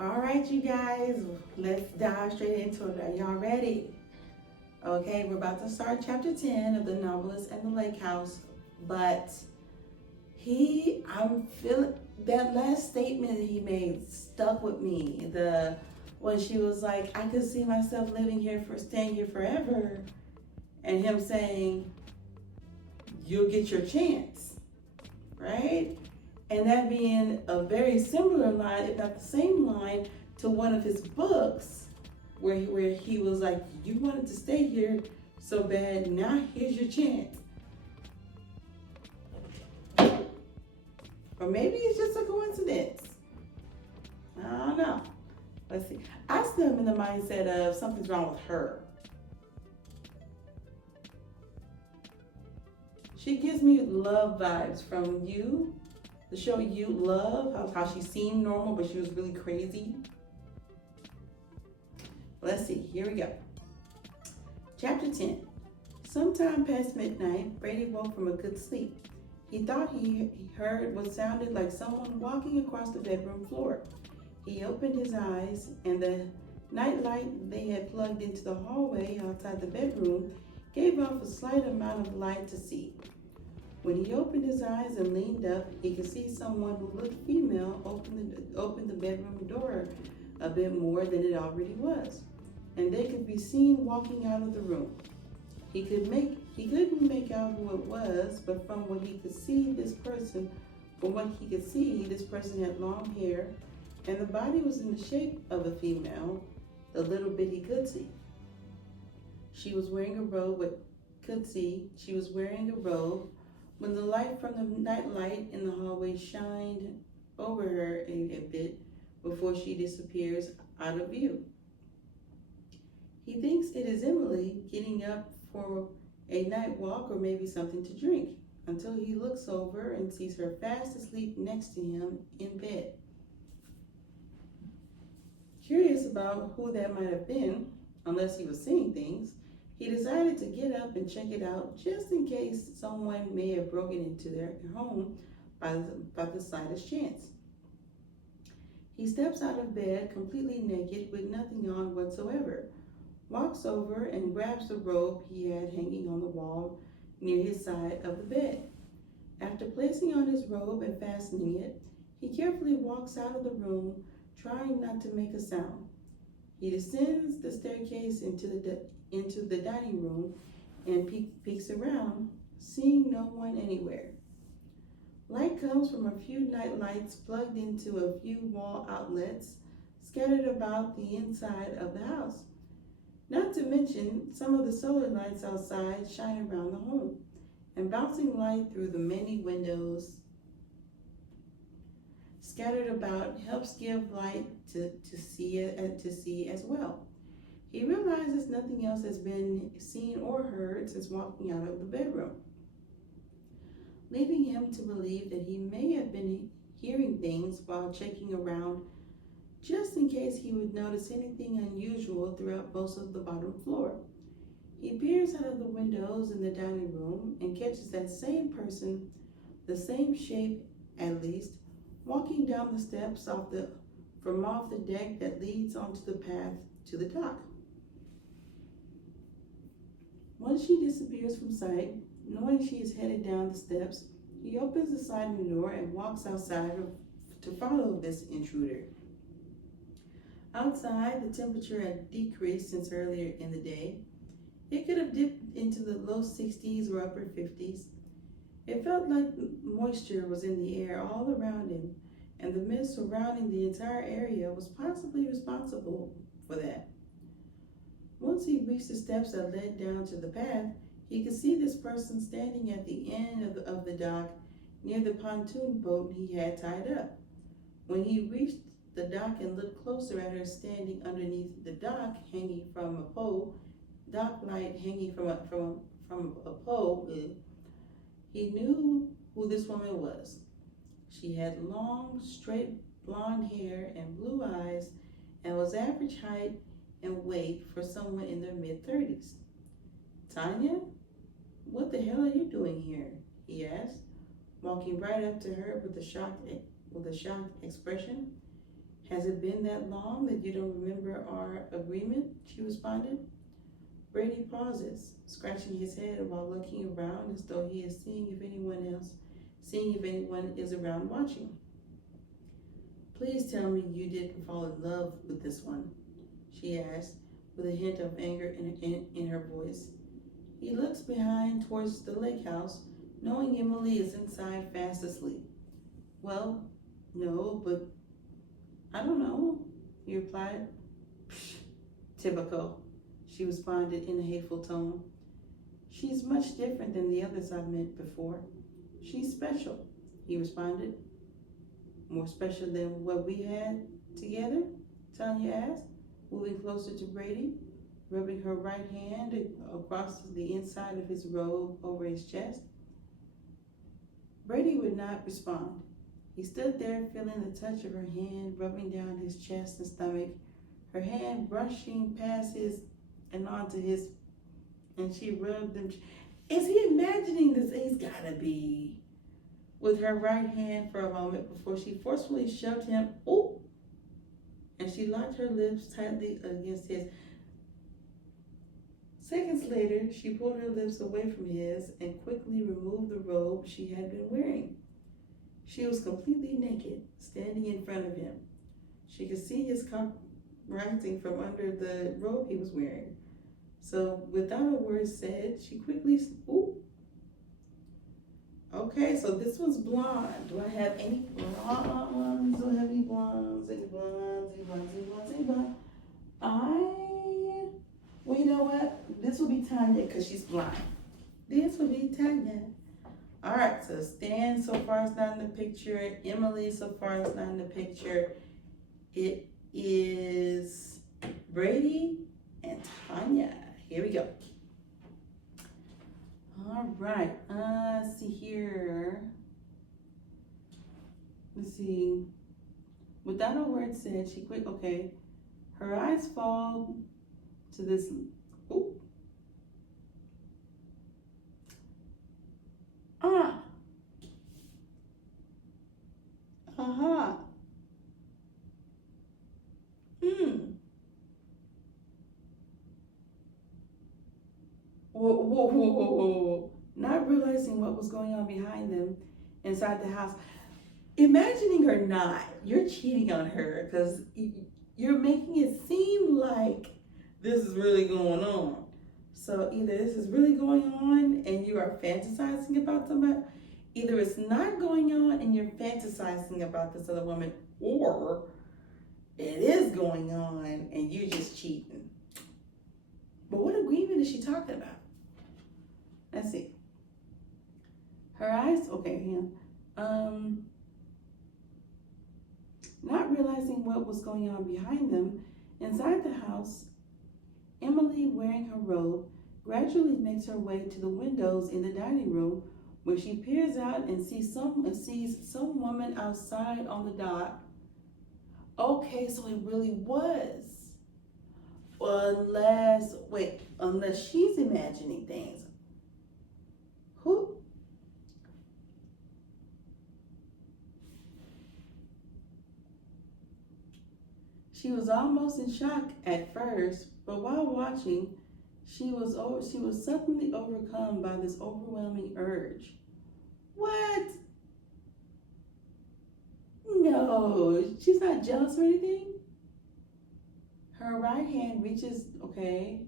All right, you guys, let's dive straight into it. Are y'all ready? Okay, we're about to start chapter 10 of The Novelist and the Lake House, but I'm feeling that last statement that he made stuck with me. When she was like, I could see myself staying here forever, and him saying, you'll get your chance, right? And that being a very similar line, if not the same line, to one of his books where he was like, you wanted to stay here so bad, now here's your chance. Or maybe it's just a coincidence. I don't know. Let's see. I still am in the mindset of something's wrong with her. She gives me love vibes from You. The show You, Love, how she seemed normal, but she was really crazy. Let's see, here we go. Chapter 10. Sometime past midnight, Brady woke from a good sleep. He thought he heard what sounded like someone walking across the bedroom floor. He opened his eyes, and the night light they had plugged into the hallway outside the bedroom gave off a slight amount of light to see. When he opened his eyes and leaned up, he could see someone who looked female open the bedroom door a bit more than it already was, and they could be seen walking out of the room. He couldn't make out who it was, but from what he could see, this person had long hair, and the body was in the shape of a female, the little bit he could see. She was wearing a robe, when the light from the night light in the hallway shined over her a bit before she disappears out of view. He thinks it is Emily getting up for a night walk or maybe something to drink, until he looks over and sees her fast asleep next to him in bed. Curious about who that might have been, unless he was seeing things, he decided to get up and check it out just in case someone may have broken into their home by the slightest chance. He steps out of bed completely naked with nothing on whatsoever, walks over and grabs the robe he had hanging on the wall near his side of the bed. After placing on his robe and fastening it, he carefully walks out of the room, trying not to make a sound. He descends the staircase into the dining room and peeks around, seeing no one anywhere. Light comes from a few night lights plugged into a few wall outlets scattered about the inside of the house. Not to mention, some of the solar lights outside shine around the home, and bouncing light through the many windows scattered about helps give light to see as well. He realizes nothing else has been seen or heard since walking out of the bedroom, leaving him to believe that he may have been hearing things while checking around, just in case he would notice anything unusual throughout most of the bottom floor. He peers out of the windows in the dining room and catches that same person, the same shape at least, walking down the steps from off the deck that leads onto the path to the dock. Once she disappears from sight, knowing she is headed down the steps, he opens the sliding door and walks outside to follow this intruder. Outside, the temperature had decreased since earlier in the day. It could have dipped into the low 60s or upper 50s. It felt like moisture was in the air all around him, and the mist surrounding the entire area was possibly responsible for that. Once he reached the steps that led down to the path, he could see this person standing at the end of the dock near the pontoon boat he had tied up. When he reached the dock and looked closer at her standing underneath the dock, hanging from a pole, dock light hanging from a pole, he knew who this woman was. She had long, straight blonde hair and blue eyes and was average height and weight for someone in their mid-30s. Tanya, what the hell are you doing here? He asked, walking right up to her with a shocked expression. Has it been that long that you don't remember our agreement? She responded. Brady pauses, scratching his head while looking around as though he is seeing if anyone is around watching. Please tell me you didn't fall in love with this one, she asked, with a hint of anger in her voice. He looks behind towards the lake house, knowing Emily is inside fast asleep. Well, no, but I don't know, he replied. Psh, typical, she responded in a hateful tone. She's much different than the others I've met before. She's special, he responded. More special than what we had together? Tanya asked, moving closer to Brady, rubbing her right hand across the inside of his robe over his chest. Brady would not respond. He stood there feeling the touch of her hand rubbing down his chest and stomach, her hand brushing past his and onto his, and she rubbed them. Is he imagining this? He's gotta be. With her right hand for a moment before she forcefully shoved him, ooh, and she locked her lips tightly against his. Seconds later, she pulled her lips away from his and quickly removed the robe she had been wearing. She was completely naked, standing in front of him. She could see his cock rising from under the robe he was wearing. So, without a word said, she quickly, ooh. Okay, so this one's blonde. Do I have any blondes? Do I have any blondes? Any blondes? Any blondes? Any blondes? Any blondes? Well, you know what? This will be Tanya because she's blind. This will be Tanya. All right, so Stan so far is not in the picture. Emily so far is not in the picture. It is Brady and Tanya. Here we go. All right, let's see here. Let's see. Without a word said, she quit. Okay. Her eyes fall to this. Ooh. Ah. Uh-huh. Whoa. Not realizing what was going on behind them inside the house. Imagining or not, you're cheating on her because you're making it seem like this is really going on. So either this is really going on and you are fantasizing about somebody, either it's not going on and you're fantasizing about this other woman, or it is going on and you're just cheating. But what agreement is she talking about? Let's see. Her eyes, okay, yeah. Not realizing what was going on behind them, inside the house, Emily, wearing her robe, gradually makes her way to the windows in the dining room, where she peers out and sees some woman outside on the dock. Okay, so it really was. Unless she's imagining things. Who? She was almost in shock at first, but while watching, she was suddenly overcome by this overwhelming urge. What? No, she's not jealous or anything. Her right hand reaches, okay.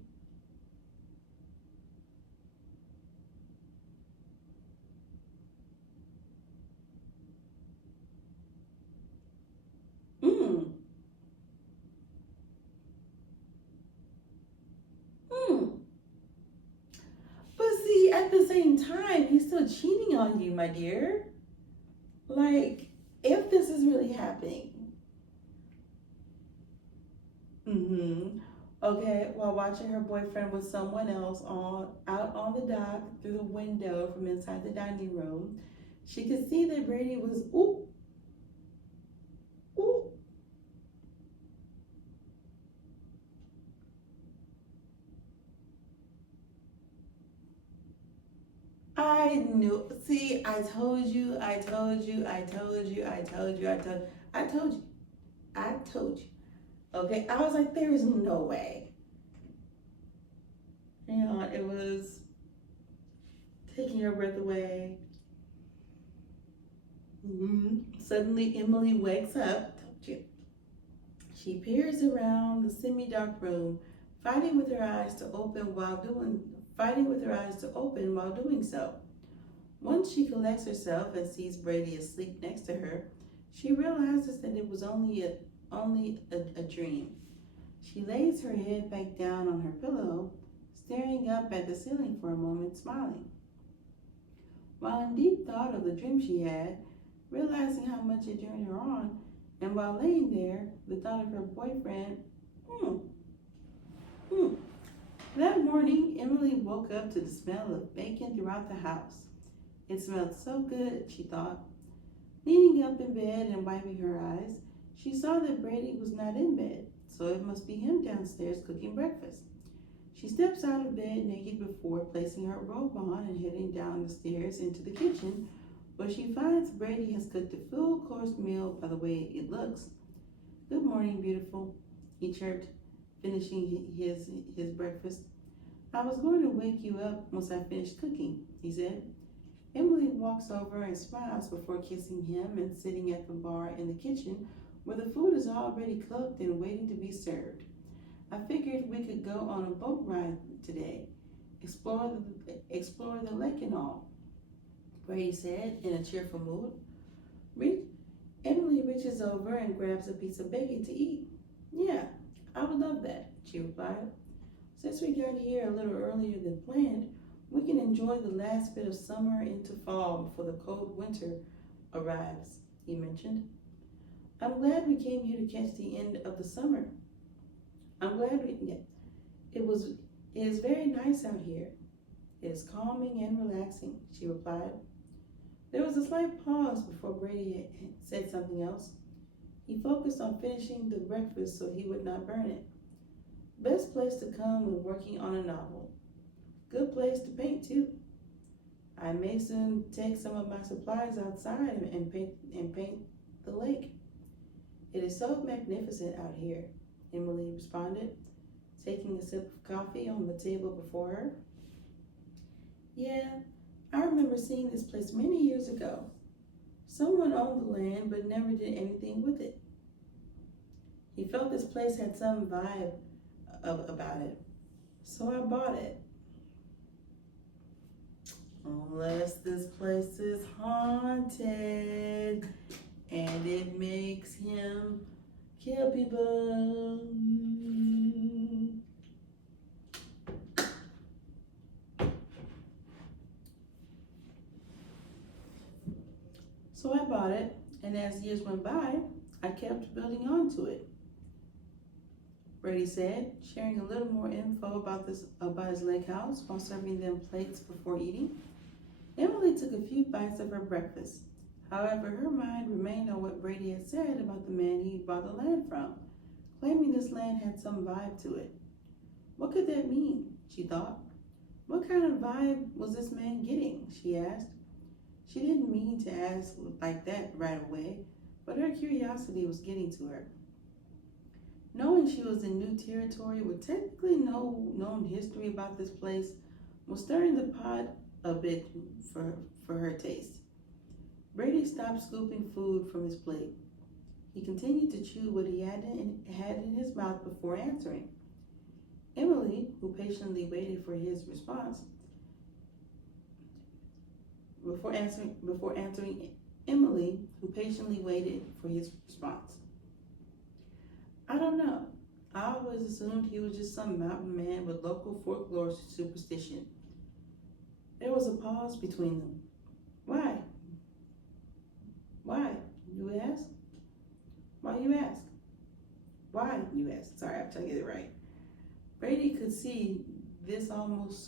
Mm. Mm. But see, at the same time, he's still cheating on you, my dear. Like, if this is really happening. Okay, while watching her boyfriend with someone else out on the dock through the window from inside the dining room, she could see that Brady was ooh. I knew. See, I told you. I told you. Okay, I was like, there is no way. You know, it was taking her breath away. Suddenly, Emily wakes up. She peers around the semi-dark room, fighting with her eyes to open while doing so. Once she collects herself and sees Brady asleep next to her, she realizes that it was only a dream. She lays her head back down on her pillow, staring up at the ceiling for a moment, smiling. While in deep thought of the dream she had, realizing how much it turned her on, and while laying there, the thought of her boyfriend, hmm, hmm. That morning, Emily woke up to the smell of bacon throughout the house. It smelled so good, she thought. Leaning up in bed and wiping her eyes, she saw that Brady was not in bed, so it must be him downstairs cooking breakfast. She steps out of bed naked before placing her robe on and heading down the stairs into the kitchen, where she finds Brady has cooked a full-course meal by the way it looks. "Good morning, beautiful," he chirped, finishing his breakfast. "I was going to wake you up once I finished cooking," he said. Emily walks over and smiles before kissing him and sitting at the bar in the kitchen where the food is already cooked and waiting to be served. "I figured we could go on a boat ride today, explore the lake and all," Brady said in a cheerful mood. Emily reaches over and grabs a piece of bacon to eat. "Yeah, I would love that," she replied. "Since we got here a little earlier than planned, we can enjoy the last bit of summer into fall before the cold winter arrives," he mentioned. "I'm glad we came here to catch the end of the summer. It is very nice out here. It is calming and relaxing," she replied. There was a slight pause before Brady said something else. He focused on finishing the breakfast so he would not burn it. "Best place to come when working on a novel. Good place to paint too. I may soon take some of my supplies outside and paint the lake." "It is so magnificent out here," Emily responded, taking a sip of coffee on the table before her. "Yeah, I remember seeing this place many years ago. Someone owned the land but never did anything with it. He felt this place had some vibe about it, so I bought it. Unless this place is haunted and it makes him kill people." "So I bought it, and as years went by, I kept building onto it," Brady said, sharing a little more info about his lake house while serving them plates before eating. Emily took a few bites of her breakfast. However, her mind remained on what Brady had said about the man he bought the land from, claiming this land had some vibe to it. What could that mean, she thought. What kind of vibe was this man getting, she asked. She didn't mean to ask like that right away, but her curiosity was getting to her. Knowing she was in new territory with technically no known history about this place was stirring the pot a bit for her taste. Brady stopped scooping food from his plate. He continued to chew what he had in his mouth before answering. Emily, who patiently waited for his response, Emily, who patiently waited for his response. "I don't know. I always assumed he was just some mountain man with local folklore superstition." There was a pause between them. "Why? Why, you ask? Why, you ask? Why, you ask?" Sorry, I'm trying to get it right. Brady could see this almost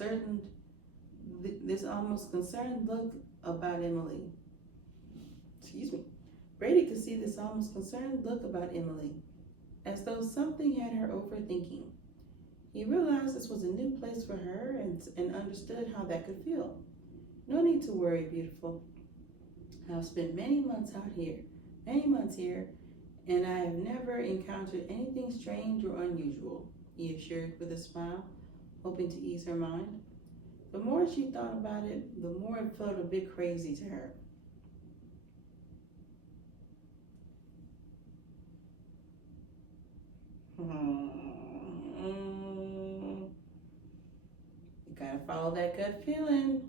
concerned look about Emily. Brady could see this almost concerned look about Emily, as though something had her overthinking. He realized this was a new place for her and understood how that could feel. "No need to worry, beautiful. I've spent many months here, And I have never encountered anything strange or unusual, he assured with a smile, hoping to ease her mind. The more she thought about it, the more it felt a bit crazy to her. You gotta follow that gut feeling.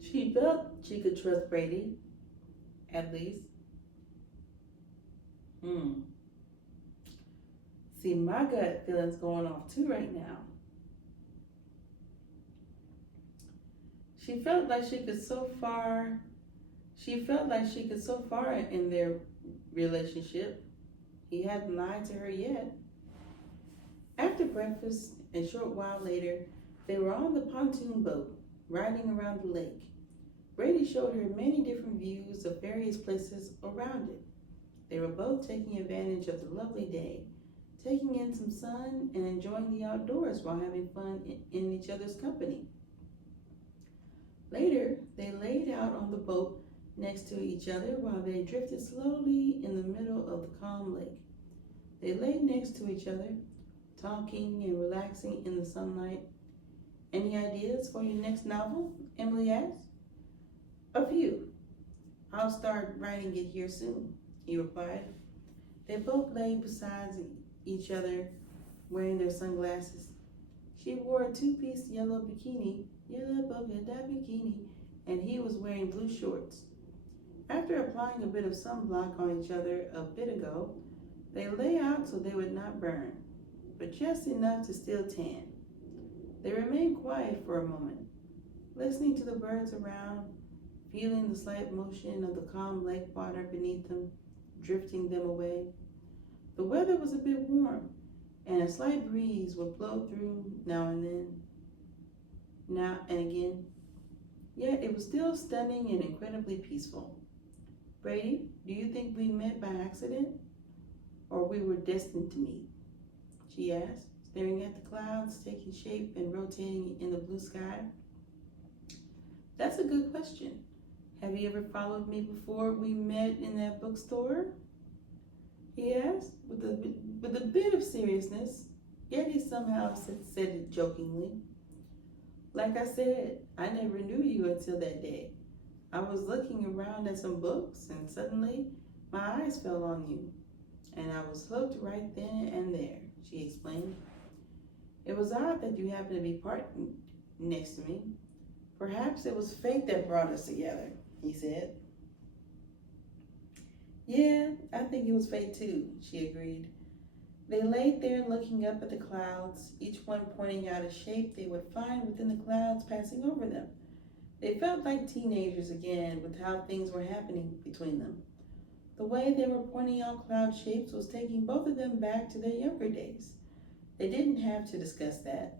She felt she could trust Brady, at least. Hmm. See, my gut feeling's going off too right now. She felt like she could so far. She felt like she could so far in their relationship. He hadn't lied to her yet. After breakfast, a short while later, they were on the pontoon boat, riding around the lake. Brady showed her many different views of various places around it. They were both taking advantage of the lovely day, taking in some sun and enjoying the outdoors while having fun in each other's company. Later, they laid out on the boat next to each other while they drifted slowly in the middle of the calm lake. They lay next to each other, talking and relaxing in the sunlight. Any ideas for your next novel? Emily asked. A few. I'll start writing it here soon, he replied. They both lay beside each other, wearing their sunglasses. She wore a two-piece yellow polka dot bikini, and he was wearing blue shorts. After applying a bit of sunblock on each other a bit ago, they lay out so they would not burn, but just enough to still tan. They remained quiet for a moment, listening to the birds around, feeling the slight motion of the calm lake water beneath them, drifting them away. The weather was a bit warm, and a slight breeze would blow through now and then, now and again. Yet it was still stunning and incredibly peaceful. Brady, do you think we met by accident, or we were destined to meet? She asked, staring at the clouds taking shape and rotating in the blue sky. That's a good question. Have you ever followed me before we met in that bookstore? He asked, with a bit of seriousness, yet he somehow said it jokingly. Like I said, I never knew you until that day. I was looking around at some books, and suddenly my eyes fell on you, and I was hooked right then and there, she explained. It was odd that you happened to be parked next to me. Perhaps it was fate that brought us together, he said. Yeah, I think it was fate too, she agreed. They laid there looking up at the clouds, each one pointing out a shape they would find within the clouds passing over them. They felt like teenagers again with how things were happening between them. The way they were pointing out cloud shapes was taking both of them back to their younger days. They didn't have to discuss that.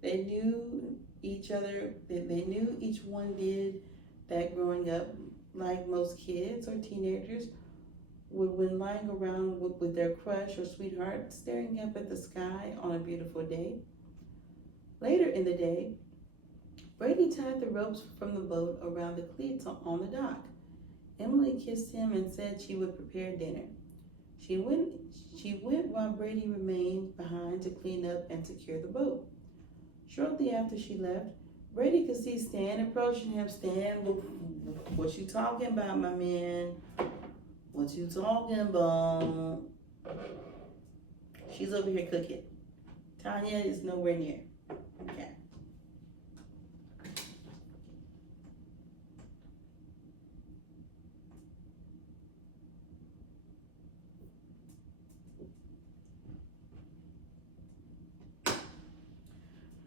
They knew each other, they knew each one did that growing up, like most kids or teenagers would when lying around with their crush or sweetheart, staring up at the sky on a beautiful day. Later in the day, Brady tied the ropes from the boat around the cleats on the dock. Emily kissed him and said she would prepare dinner. She went, she went while Brady remained behind to clean up and secure the boat. Shortly after she left, Brady could see Stan approaching him. Stan, what you talking about, my man? What you talking about? She's over here cooking. Tanya is nowhere near. Okay.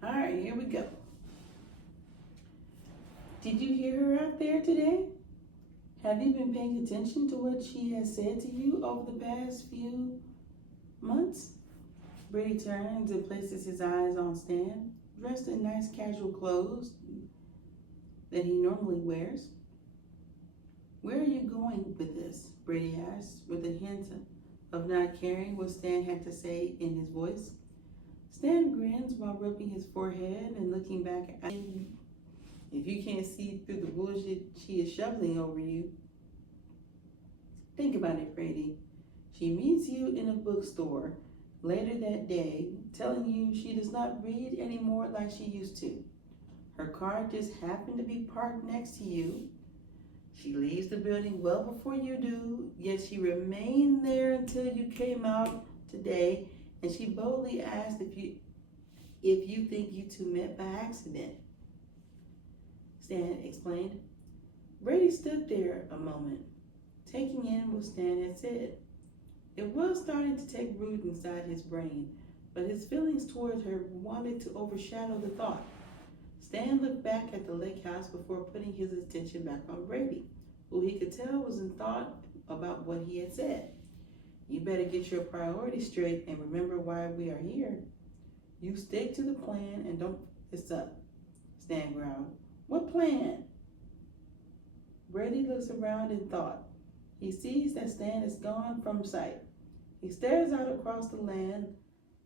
All right, here we go. Did you hear her out there today? Have you been paying attention to what she has said to you over the past few months? Brady turns and places his eyes on Stan, dressed in nice casual clothes that he normally wears. Where are you going with this? Brady asked, with a hint of not caring what Stan had to say in his voice. Stan grins while rubbing his forehead and looking back at you. If you can't see through the bullshit she is shoveling over you. Think about it, Brady. She meets you in a bookstore later that day, telling you she does not read anymore like she used to. Her car just happened to be parked next to you. She leaves the building well before you do, yet she remained there until you came out today, and she boldly asked if you think you two met by accident. Stan explained. Brady stood there a moment, taking in what Stan had said. It was starting to take root inside his brain, but his feelings towards her wanted to overshadow the thought. Stan looked back at the lake house before putting his attention back on Brady, who he could tell was in thought about what he had said. You better get your priorities straight and remember why we are here. You stick to the plan and don't mess up, Stan growled. What plan? Brady looks around in thought. He sees that Stan is gone from sight. He stares out across the land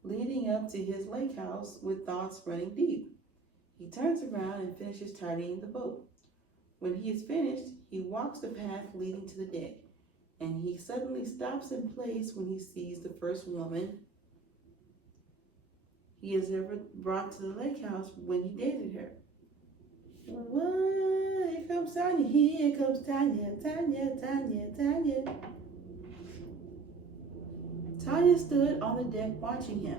leading up to his lake house with thoughts running deep. He turns around and finishes tidying the boat. When he is finished, he walks the path leading to the deck, and he suddenly stops in place when he sees the first woman he has ever brought to the lake house when he dated her. What? Here comes Tanya. Here comes Tanya. Tanya. Tanya stood on the deck watching him.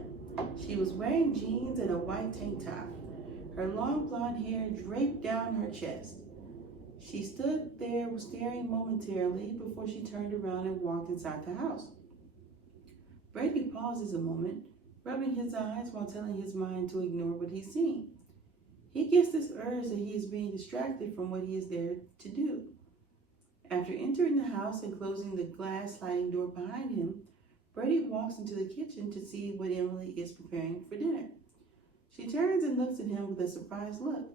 She was wearing jeans and a white tank top. Her long blonde hair draped down her chest. She stood there staring momentarily before she turned around and walked inside the house. Brady pauses a moment, rubbing his eyes while telling his mind to ignore what he's seeing. He gets this urge that he is being distracted from what he is there to do. After entering the house and closing the glass sliding door behind him, Brady walks into the kitchen to see what Emily is preparing for dinner. She turns and looks at him with a surprised look.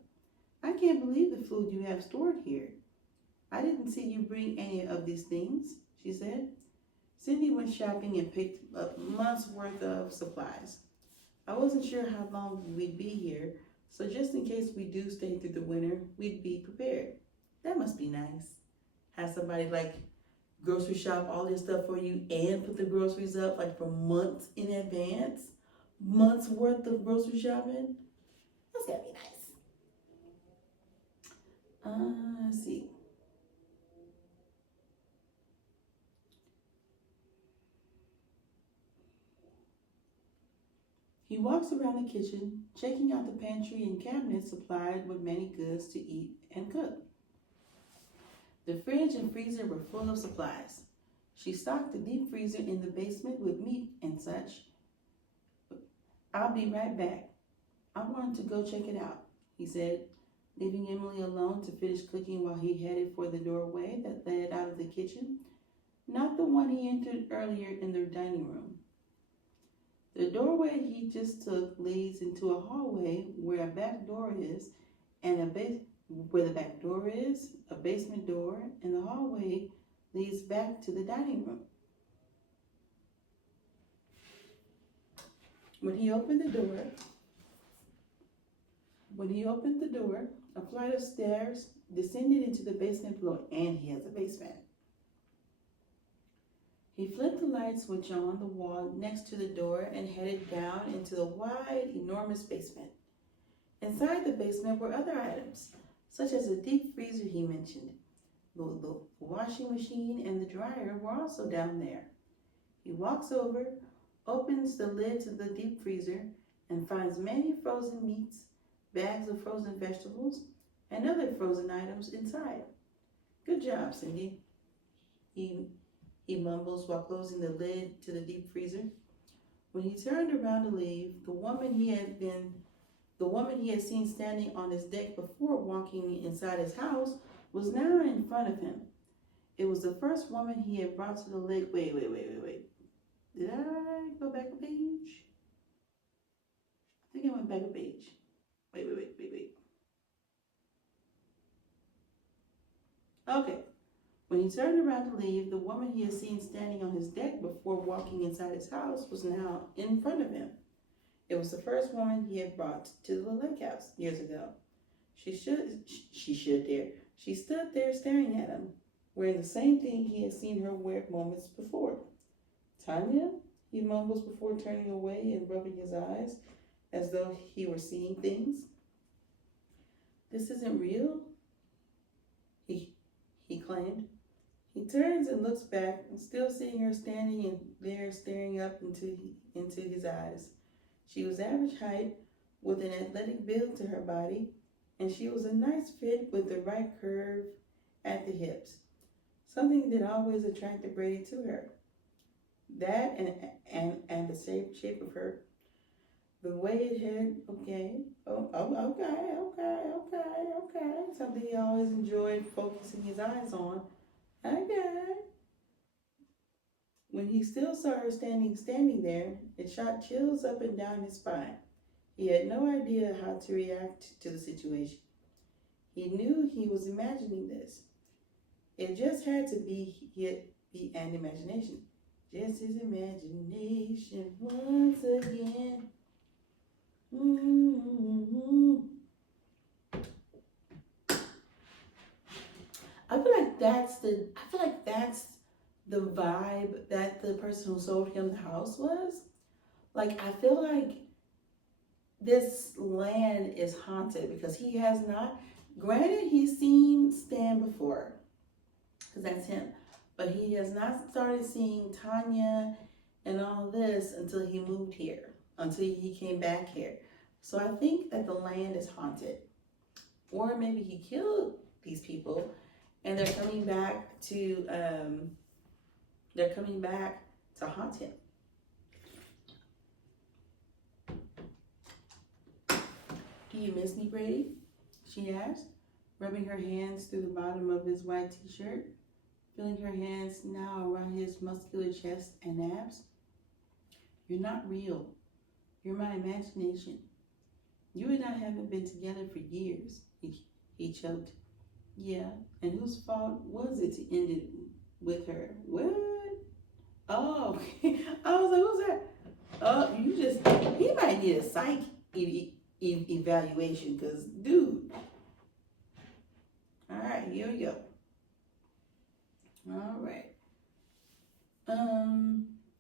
I can't believe the food you have stored here. I didn't see you bring any of these things, she said. Cindy went shopping and picked up months' worth of supplies. I wasn't sure how long we'd be here, so just in case we do stay through the winter, we'd be prepared. That must be nice. Have somebody grocery shop all this stuff for you and put the groceries up for months in advance. Months worth of grocery shopping. That's gotta be nice. Let's see. He walks around the kitchen, checking out the pantry and cabinets supplied with many goods to eat and cook. The fridge and freezer were full of supplies. She stocked the deep freezer in the basement with meat and such. I'll be right back. I wanted to go check it out, he said, leaving Emily alone to finish cooking while he headed for the doorway that led out of the kitchen, not the one he entered earlier in the dining room. The doorway he just took leads into a hallway where a back door is, and where the back door is, a basement door, and the hallway leads back to the dining room. When he opened the door, a flight of stairs descended into the basement below, and he has a basement. He flipped the light switch on the wall next to the door and headed down into the wide, enormous basement. Inside the basement were other items, such as a deep freezer he mentioned. The washing machine and the dryer were also down there. He walks over, opens the lid to the deep freezer, and finds many frozen meats, bags of frozen vegetables, and other frozen items inside. Good job, Cindy, he mumbles while closing the lid to the deep freezer. When he turned around to leave, the woman he had seen standing on his deck before walking inside his house was now in front of him. It was the first woman he had brought to the lake. Wait. Did I go back a page? I think I went back a page. Wait. Okay. When he turned around to leave, the woman he had seen standing on his deck before walking inside his house was now in front of him. It was the first woman he had brought to the lake house years ago. She stood there staring at him, wearing the same thing he had seen her wear moments before. Tanya, he mumbles before turning away and rubbing his eyes as though he were seeing things. This isn't real, he claimed. He turns and looks back, still seeing her standing there staring up into his eyes. She was average height, with an athletic build to her body, and she was a nice fit with the right curve at the hips, something that always attracted Brady to her. That and the shape of her, the way it had, okay, something he always enjoyed focusing his eyes on. Okay. When he still saw her standing there, it shot chills up and down his spine. He had no idea how to react to the situation. He knew he was imagining this. It just had to be an imagination. Just his imagination once again. Mm-hmm. I feel like that's the vibe that the person who sold him the house was. Like, I feel like this land is haunted because he has not, granted he's seen Stan before, because that's him, but he has not started seeing Tanya and all this until he moved here, until he came back here. So I think that the land is haunted. Or maybe he killed these people and they're coming back to haunt him. Do you miss me, Brady? She asked, rubbing her hands through the bottom of his white t-shirt, feeling her hands now around his muscular chest and abs. You're not real. You're my imagination. You and I haven't been together for years, he choked. Yeah, and whose fault was it to end it with her? What? Oh, I was like, who's that? Oh, he might need a psych evaluation, because, dude. All right, here we go. All right.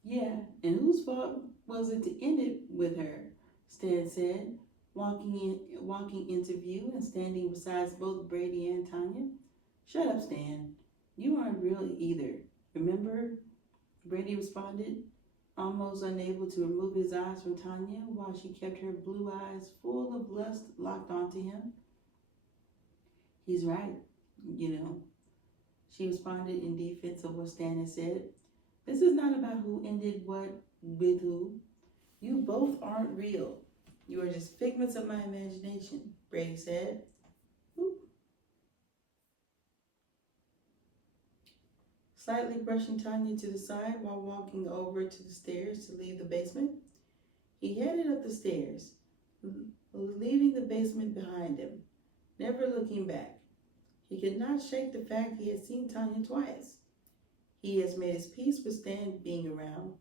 Yeah, and whose fault was it to end it with her? Stan said, walking into view and standing beside both Brady and Tanya. Shut up, Stan. You aren't real either. Remember? Brady responded, almost unable to remove his eyes from Tanya while she kept her blue eyes full of lust locked onto him. He's right, she responded in defense of what Stan had said. This is not about who ended what with who. You both aren't real. You are just figments of my imagination, Brady said. Ooh. Slightly brushing Tanya to the side while walking over to the stairs to leave the basement, he headed up the stairs, leaving the basement behind him, never looking back. He could not shake the fact he had seen Tanya twice. He has made his peace with Stan being around.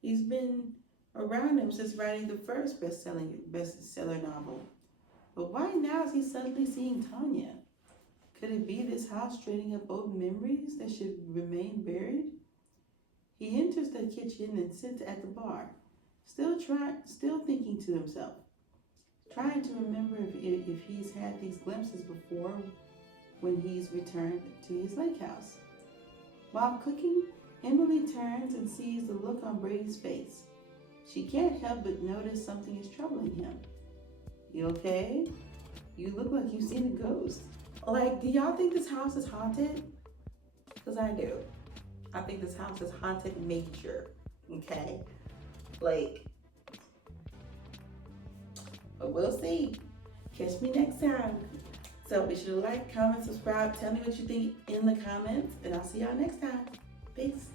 He's been around him since writing the first bestseller novel. But why now is he suddenly seeing Tanya? Could it be this house trading up old memories that should remain buried? He enters the kitchen and sits at the bar, still thinking to himself, trying to remember if he's had these glimpses before when he's returned to his lake house. While cooking, Emily turns and sees the look on Brady's face. She can't help but notice something is troubling him. You okay? You look like you've seen a ghost. Like, do y'all think this house is haunted? Because I do. I think this house is haunted major, okay? Like, but we'll see. Catch me next time. So be sure to like, comment, subscribe. Tell me what you think in the comments, and I'll see y'all next time. Peace.